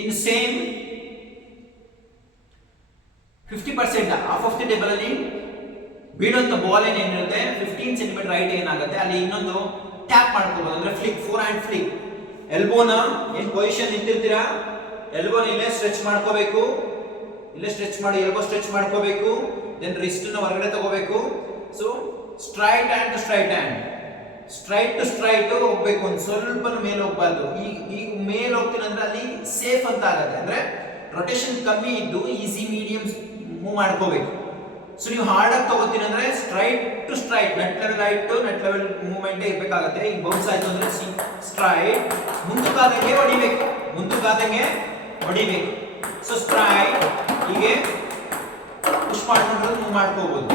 In same 50% half of the table ಅಲ್ಲಿ ಬೀಳುವಂತ ball ಏನಿರುತ್ತೆ 15 centimetre right ಏನಾಗುತ್ತೆ ಅಲ್ಲಿ ಇನ್ನೊಂದು ಟ್ಯಾಪ್ ಮಾಡ್ಕೋಬಹುದು, ಅಂದ್ರೆ ಫ್ಲಿಕ್, ಫೋರ್ ಹ್ಯಾಂಡ್ ಫ್ಲಿಕ್. ಎಲ್ಬೋನ ಏನ್ ಪೊಸಿಷನ್ ನಿಂತಿರ್ತೀರಾ, ಎಲ್ಬೋನ ಇಲ್ಲೇ ಸ್ಟ್ರೆಚ್ ಮಾಡ್ಕೋಬೇಕು, ಇಲ್ಲೇ ಸ್ಟ್ರೆಚ್ ಮಾಡಿ ಎಲ್ಬೋ ಸ್ಟ್ರೆಚ್ ಮಾಡ್ಕೋಬೇಕು. ದೆನ್ ರಿಸ್ಟ್ ನ ಹೊರಗಡೆ ತಗೋಬೇಕು. So straight hand to straight hand, straight to straight ಹೋಗ್ಬೇಕು, ಒಂದು ಸ್ವಲ್ಪ ಮೇಲೆ ಹೋಗ್ಬಾರ್ದು. ಈಗ ಮೇಲೆ ಹೋಗ್ತೀನಿ ಅಂದ್ರೆ ಅಲ್ಲಿ ಸೇಫ್ ಅಂತ ಆಗುತ್ತೆ, ಅಂದ್ರೆ ರೊಟೇಷನ್ ಕಮ್ಮಿ ಇದ್ದು ಈಸಿ ಮೀಡಿಯಂ ಮೂವ್ ಮಾಡ್ಕೋಬೇಕು. ಸೊ ನೀವು ಹಾರ್ಡ್ ಆಗಿ ತಗೋತೀನಿ ಅಂದ್ರೆ straight to straight, net level height to net level movement ಇರಬೇಕಾಗುತ್ತೆ. ಈಗ ಬೌನ್ಸ್ ಆಯ್ತು ಅಂದ್ರೆ ಸ್ಟ್ರೈಟ್ ಮುಂದಕ್ಕಾದಂಗೆ ಹೊಡಿಬೇಕು, ಮುಂದಕ್ಕಾದಂಗೆ ಹೊಡಿಬೇಕು. ಸೊ ಸ್ಟ್ರೈಟ್ ಹೀಗೆ ಪುಷ್ ಮಾಡ್ಕೊಂಡ್ರೆ ಮೂವ್ ಮಾಡ್ಕೋಬಹುದು.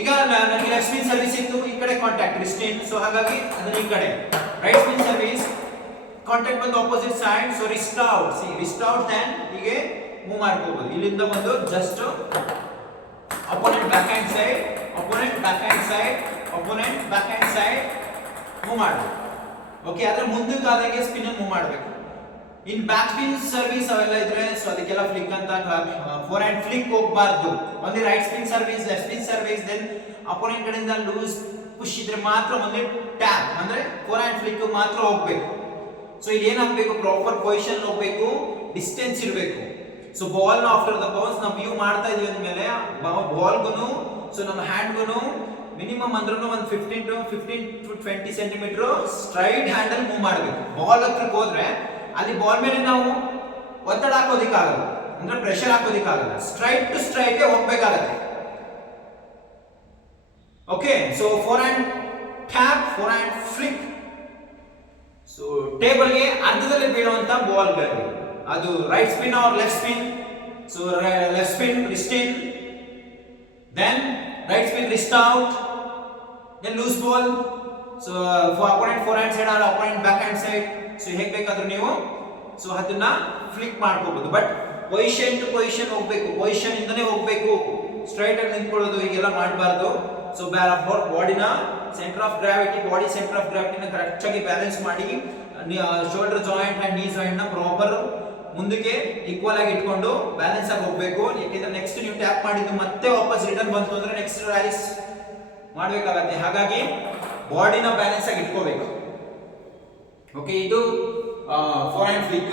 ಈಗ ನನಗೆ ಲೆಫ್ಟ್ ಸ್ಪಿನ್ ಸರ್ವಿಸ್ ಇತ್ತು, ಈ ಕಡೆ ಕಾಂಟ್ಯಾಕ್ಟ್ ರಿಸ್ಟಿನ್, ಸೊ ಹಾಗಾಗಿ ಅದನ್ನ ಈ ಕಡೆ ರೈಟ್ ಸ್ಪಿನ್ ಸರ್ವಿಸ್ ಕಾಂಟ್ಯಾಕ್ಟ್ ಬಂದು opposite side. So wrist out, see wrist out then ಹೀಗೆ ಮೂವ್ ಮಾಡ್ಕೋಬಹುದು. ಇಲ್ಲಿಂದ ಬಂದು just opponent back hand side, opponent back hand side, opponent back hand side move ಮಾಡಬೇಕು. ಓಕೆ, ಆದ್ರೆ ಮುಂದಕ್ಕೆ ಆದಂಗೆ ಸ್ಪಿನ್ ಅನ್ನು ಮೂವ್ ಮಾಡಬೇಕು. ಇನ್ ಬ್ಯಾಕ್ ಸ್ಪಿನ್ ಸರ್ವಿಸ್ ಅವೆಲ್ಲ ಇದ್ರೆ ಸೊ ಅದಕ್ಕೆಲ್ಲ ಫ್ಲಿಕ್ ಅಂತ, ಫೋರ್ ಹ್ಯಾಂಡ್ ಫ್ಲಿಕ್ ಹೋಗಬಾರ್ದು. Only right spin service, left spin service, then opponent ಕಡೆಯಿಂದ ಲೂಸ್ ಪುಷ್ ಇದ್ರೆ ಮಾತ್ರ ಮುಂದೆ ಟ್ಯಾಪ್ ಅಂದ್ರೆ ಫೋರ್ ಹ್ಯಾಂಡ್ ಫ್ಲಿಕ್ ಮಾತ್ರ ಹೋಗ್ಬೇಕು. ಸೊ ಇಲ್ಲಿ ಏನಾಗಬೇಕು, ಪ್ರಾಪರ್ ಪೊಸಿಷನ್ ಹೋಗ್ಬೇಕು, ಡಿಸ್ಟೆನ್ಸ್ ಇರಬೇಕು. ಸೊ ಬಾಲ್ ನ ಆಫ್ಟರ್ ದ ಬೌನ್ಸ್ ನಾವು ವ್ಯೂ ಮಾಡ್ತಾ ಇದೀವಿ ಅಂದ್ಮೇಲೆ ಬಾಲ್ಗುನು ಸೊ ನಮ್ಮ ಹ್ಯಾಂಡ್ಗುನು ಮಿನಿಮಮ್ ಅಂದ್ರೂ ಒಂದು 15 to 20 centimetre straight handle move ಮಾಡಬೇಕು. ಬಾಲ್ ಹತ್ರಕ್ಕೆ ಹೋದ್ರೆ ಅಲ್ಲಿ ಬಾಲ್ ಮೇಲೆ ನಾವು ಒತ್ತಡ ಹಾಕೋದಿಕ್ಕಾಗಲ್ಲ, ಅಂದ್ರೆ ಪ್ರೆಷರ್ ಹಾಕೋದಿಕ್ಕಾಗಲ್ಲ, ಸ್ಟ್ರೈಟ್ ಟು ಸ್ಟ್ರೈಟ್ ಹೋಗ್ಬೇಕಾಗತ್ತೆ. Okay, so forehand tap, four hand flick. So ಟೇಬಲ್ಗೆ ಅರ್ಧದಲ್ಲಿ ಬೀಳುವಂತ ಬಾಲ್ಗಳಿಗೆ ಅದು right spin or left spin. So left spin wrist in, then right spin wrist out, then loose ball. So opponent forehand side or opponent back hand side. So ಹೇಗೆ ಬೇಕಾದ್ರೂ ನೀವು so ಅದನ್ನ flick ಮಾಡ್ಕೋಬಹುದು. But position to position ಹೋಗ್ಬೇಕು, position ಇಂದನೇ ಹೋಗ್ಬೇಕು, straight ಆಗಿ ನಿಂತ್ಕೊಳ್ಳೋದು ಹೀಗೆಲ್ಲ ಮಾಡಬಾರ್ದು. ಸೊ ಬಾಡಿನ centre of gravity, body centre of ಗ್ರಾವಿಟಿನ ಕರೆಕ್ಟ್ ಆಗಿ ಬ್ಯಾಲೆನ್ಸ್ ಮಾಡಿ, shoulder joint and knee joint ನ ಪ್ರಾಪರ್ ಮುಂದಕ್ಕೆ ಈಕ್ವಲ್ ಆಗಿ ಇಟ್ಕೊಂಡು ಬ್ಯಾಲೆನ್ಸ್ ಆಗಿ ಹೋಗ್ಬೇಕು. ಯಾಕೆಂದ್ರೆ ನೆಕ್ಸ್ಟ್ ನೀವು ಟ್ಯಾಪ್ ಮಾಡಿದ್ದು ಮತ್ತೆ ವಾಪಸ್ ರಿಟರ್ನ್ ಬಂತು ಅಂದ್ರೆ ನೆಕ್ಸ್ಟ್ ರ್ಯಾಲೀಸ್ ಮಾಡ್ಬೇಕಾಗತ್ತೆ. ಹಾಗಾಗಿ ಬಾಡಿನ ಬ್ಯಾಲೆನ್ಸ್ ಆಗಿ ಇಟ್ಕೋಬೇಕು. ಓಕೆ, ಇದು ಫೋರ್ ಹ್ಯಾಂಡ್ ಫ್ಲಿಕ್.